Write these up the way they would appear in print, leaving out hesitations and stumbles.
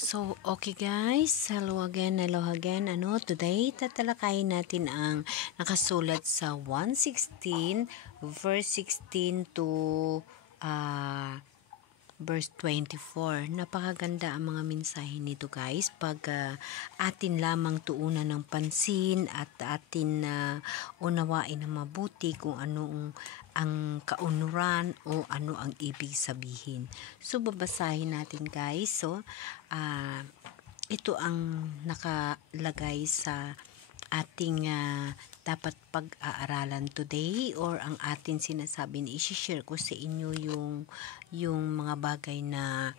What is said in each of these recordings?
So, okay guys, hello again. Today, tatalakayin natin ang nakasulat sa 1:16, verse 16 to verse 24. Napakaganda ang mga mensahe nito guys. Pag atin lamang tuunan ng pansin at atin unawain ng mabuti kung ano ang kaunuran o ano ang ibig sabihin. So, babasahin natin guys. So, ito ang nakalagay sa ating dapat pag-aaralan today, or ang atin sinasabi na i-share ko sa inyo yung mga bagay na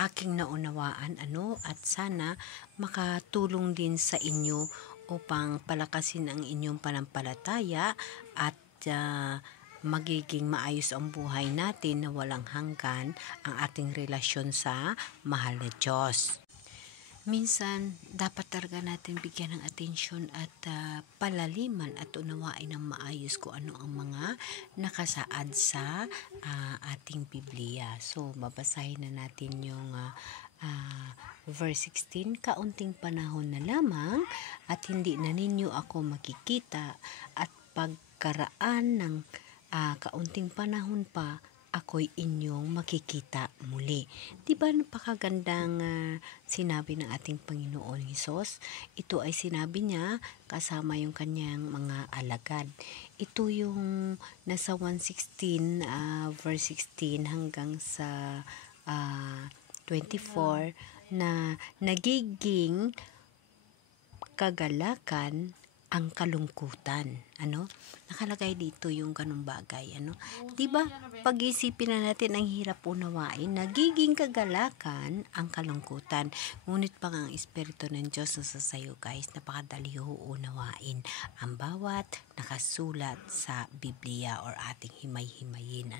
aking naunawaan at sana makatulong din sa inyo upang palakasin ang inyong panampalataya at magiging maayos ang buhay natin na walang hanggan ang ating relasyon sa mahal na Diyos. Minsan, dapat talaga natin bigyan ng atensyon at palaliman at unawain ng maayos kung ano ang mga nakasaad sa ating Biblia. So, babasahin na natin yung verse 16, kaunting panahon na lamang at hindi na ninyo ako makikita, at pagkaraan ng kaunting panahon pa, ako'y inyong makikita muli. Diba napakagandang sinabi ng ating Panginoon Hesus? Ito ay sinabi niya kasama yung kanyang mga alagad. Ito yung nasa 1:16 verse 16 hanggang sa 24 na nagiging kagalakan ang kalungkutan. Nakalagay dito yung ganung bagay. Diba? Pag-isipin na natin, ang hirap unawain. Nagiging kagalakan ang kalungkutan. Ngunit pang ang Espiritu ng Diyos na sasayo, guys, napakadali unawain ang bawat nakasulat sa Biblia or ating himay-himayin.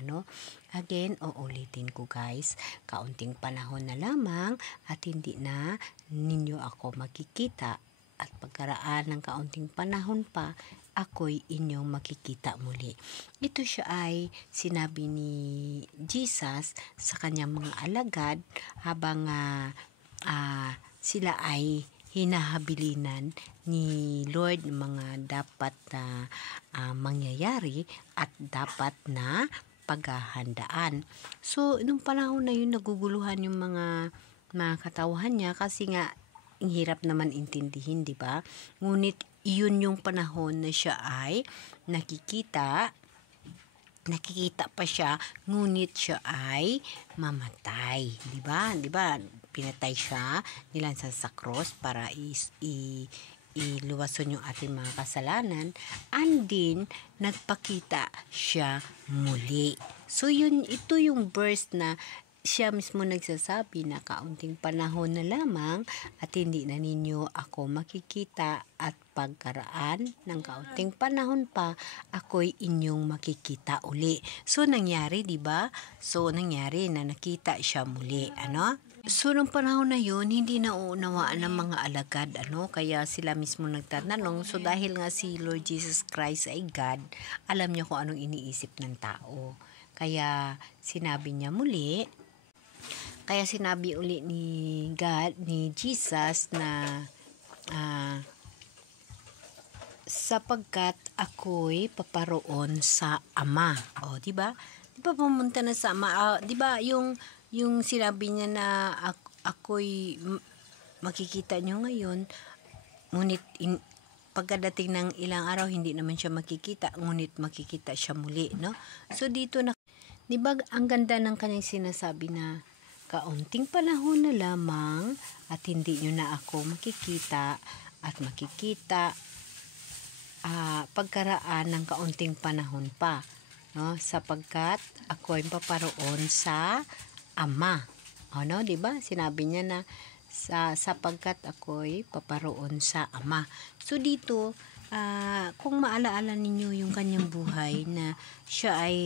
Again, uulitin ko guys, kaunting panahon na lamang at hindi na ninyo ako makikita, at pagkaraan ng kaunting panahon pa, ako'y inyong makikita muli. Ito siya ay sinabi ni Jesus sa kanyang mga alagad habang sila ay hinahabilinan ni Lord ng mga dapat na mangyayari at dapat na paghahandaan. So, nung panahon na yun, naguguluhan yung mga katauhan niya kasi nga ang hirap naman intindihin, di ba? Ngunit iyon yung panahon na siya ay nakikita pa siya, ngunit siya ay mamatay, di ba? Di ba? Pinatay siya, nilansan sa cross para iluwason yung ating mga kasalanan, and din nagpakita siya muli. So ito yung verse na siya mismo nagsasabi na kaunting panahon na lamang at hindi na ninyo ako makikita, at pagkaraan ng kaunting panahon pa, ako'y inyong makikita uli. So nangyari, di ba? So nangyari na nakita siya muli, So nung panahon na yun, hindi nauunawaan ng mga alagad, kaya sila mismo nagtatanong. So dahil nga si Lord Jesus Christ ay God, alam niya kung anong iniisip ng tao. Kaya sinabi niya muli, kaya sinabi uli ni Jesus na sapagkat ako'y paparoon sa Ama. O, di ba? Di ba pumunta na sa Ama? Di ba yung sinabi niya na ako'y makikita niyo ngayon, ngunit pagkadating ng ilang araw hindi naman siya makikita, ngunit makikita siya muli, no? So dito di ba ang ganda ng kanyang sinasabi na kaunting panahon na lamang at hindi nyo na ako makikita, at makikita pagkaraan ng kaunting panahon pa, no? Sapagkat ako'y paparoon sa Ama. Diba? Sinabi niya na sapagkat ako'y paparoon sa Ama. So dito, kung maalaala ninyo yung kanyang buhay na siya ay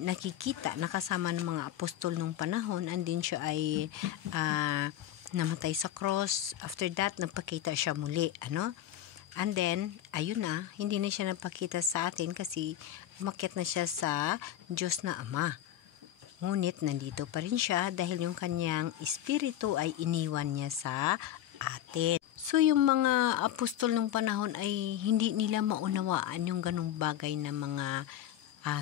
nakikita, nakasama ng mga apostol nung panahon, and din siya ay namatay sa cross. After that, nagpakita siya muli, and then, ayun na, hindi na siya nagpakita sa atin kasi umakyat na siya sa Diyos na Ama. Ngunit nandito pa rin siya dahil yung kanyang espiritu ay iniwan niya sa atin. So yung mga apostol ng panahon ay hindi nila maunawaan yung ganong bagay na mga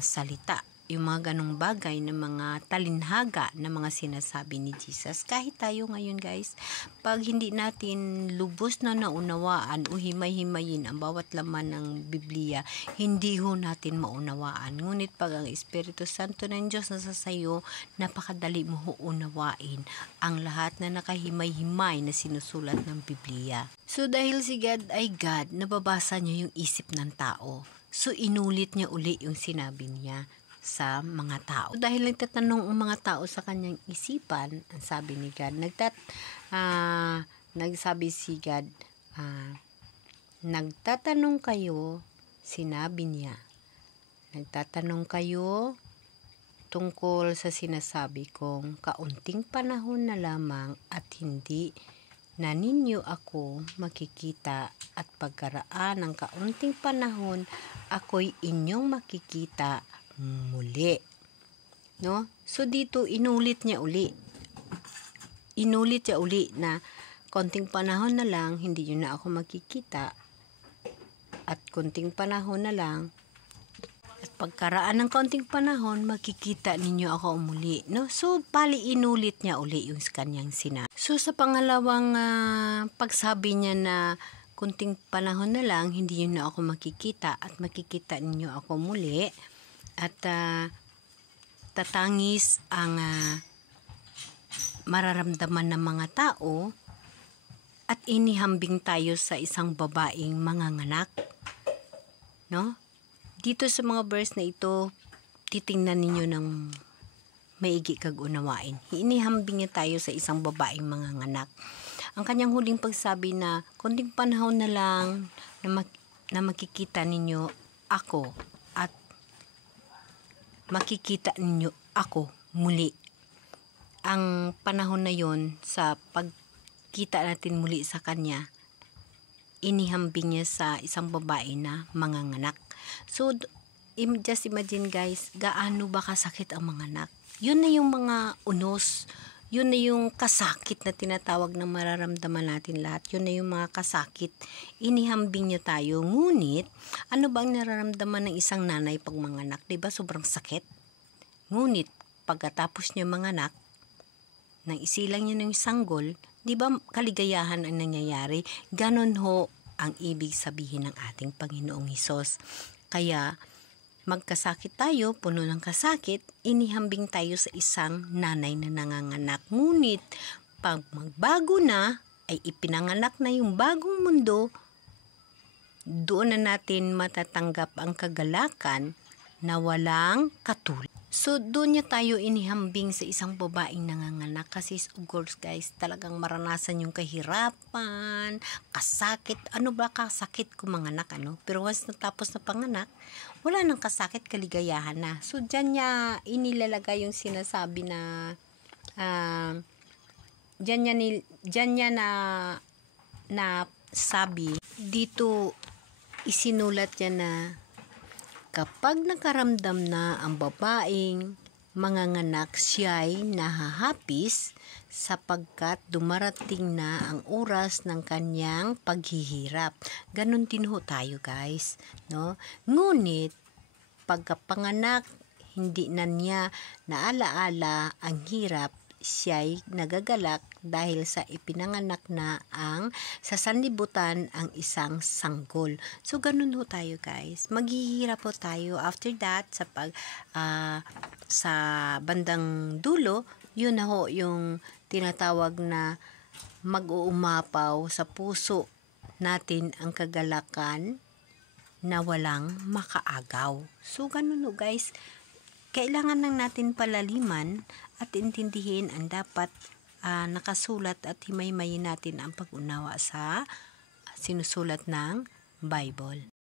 salita. Yung mga ganong bagay na mga talinhaga na mga sinasabi ni Jesus. Kahit tayo ngayon guys, pag hindi natin lubos na naunawaan o himay-himayin ang bawat laman ng Biblia, hindi ho natin maunawaan. Ngunit pag ang Espiritu Santo ng Diyos nasa sayo, napakadali mo ho unawain ang lahat na nakahimay-himay na sinusulat ng Biblia. So dahil si God ay God, nababasa niya yung isip ng tao. So inulit niya uli yung sinabi niya sa mga tao. Dahil nagtatanong ang mga tao sa kanyang isipan, ang sabi ni God, nagsabi si God, nagtatanong kayo, sinabi niya, nagtatanong kayo tungkol sa sinasabi kong kaunting panahon na lamang at hindi na ninyo ako makikita at pagkaraan ng kaunting panahon, ako'y inyong makikita muli. No? So dito inulit niya uli. Inulit niya uli na konting panahon na lang hindi niyo na ako makikita at konting panahon na lang at pagkaraan ng konting panahon makikita ninyo ako muli. No? So pali inulit niya uli yung kanyang sinabi. So sa pangalawang pagsabi niya na konting panahon na lang hindi niyo na ako makikita at makikita ninyo ako muli. At tatangis ang mararamdaman ng mga tao at inihambing tayo sa isang babaeng manganganak. No? Dito sa mga verse na ito, titingnan ninyo ng maigi kag unawain. Inihambing niya tayo sa isang babaeng manganganak. Ang kanyang huling pagsabi na konting panahon na lang na makikita ninyo ako at makikita ninyo ako muli. Ang panahon na yon sa pagkita natin muli sa kanya, inihambing niya sa isang babae na manganganak. So, just imagine guys, gaano ba kasakit ang manganak? Yun na yung mga unos, yun na yung kasakit na tinatawag na mararamdaman natin lahat. Yun na yung mga kasakit. Inihambing niya tayo. Ngunit, ano ba ang nararamdaman ng isang nanay pag manganak? Diba sobrang sakit? Ngunit, pagkatapos niya manganak, nang isilang niya ng sanggol, diba kaligayahan ang nangyayari? Ganon ho ang ibig sabihin ng ating Panginoong Hesus. Kaya, magkasakit tayo, puno ng kasakit, inihambing tayo sa isang nanay na nanganganak. Ngunit, pag magbago na, ay ipinanganak na yung bagong mundo, doon na natin matatanggap ang kagalakan na walang katulad. So, doon niya tayo inihambing sa isang babaeng nanganganak. Kasi, of course, guys, talagang maranasan yung kahirapan, kasakit. Ano ba kasakit kung manganak, ano? Pero once natapos na panganak, wala nang kasakit, kaligayahan na. So, dyan niya inilalagay yung sinasabi na, dyan niya na sabi, dito isinulat niya na, kapag nakaramdam na ang babaeng manganganak, siya'y nahahapis sapagkat dumarating na ang oras ng kanyang paghihirap. Ganon din ho tayo guys. No? Ngunit, pagkapanganak, hindi na niya naalaala ang hirap, siya'y nagagalak dahil sa ipinanganak na ang sa sanlibutan ang isang sanggol. So, ganun ho tayo guys. Maghihirap po tayo after that sa bandang dulo, yun na ho yung tinatawag na mag-uumapaw sa puso natin ang kagalakan na walang makaagaw. So, ganun ho guys. Kailangan lang natin palaliman at intindihin ang dapat nakasulat at himay-himayin natin ang pag-unawa sa sinusulat ng Bible.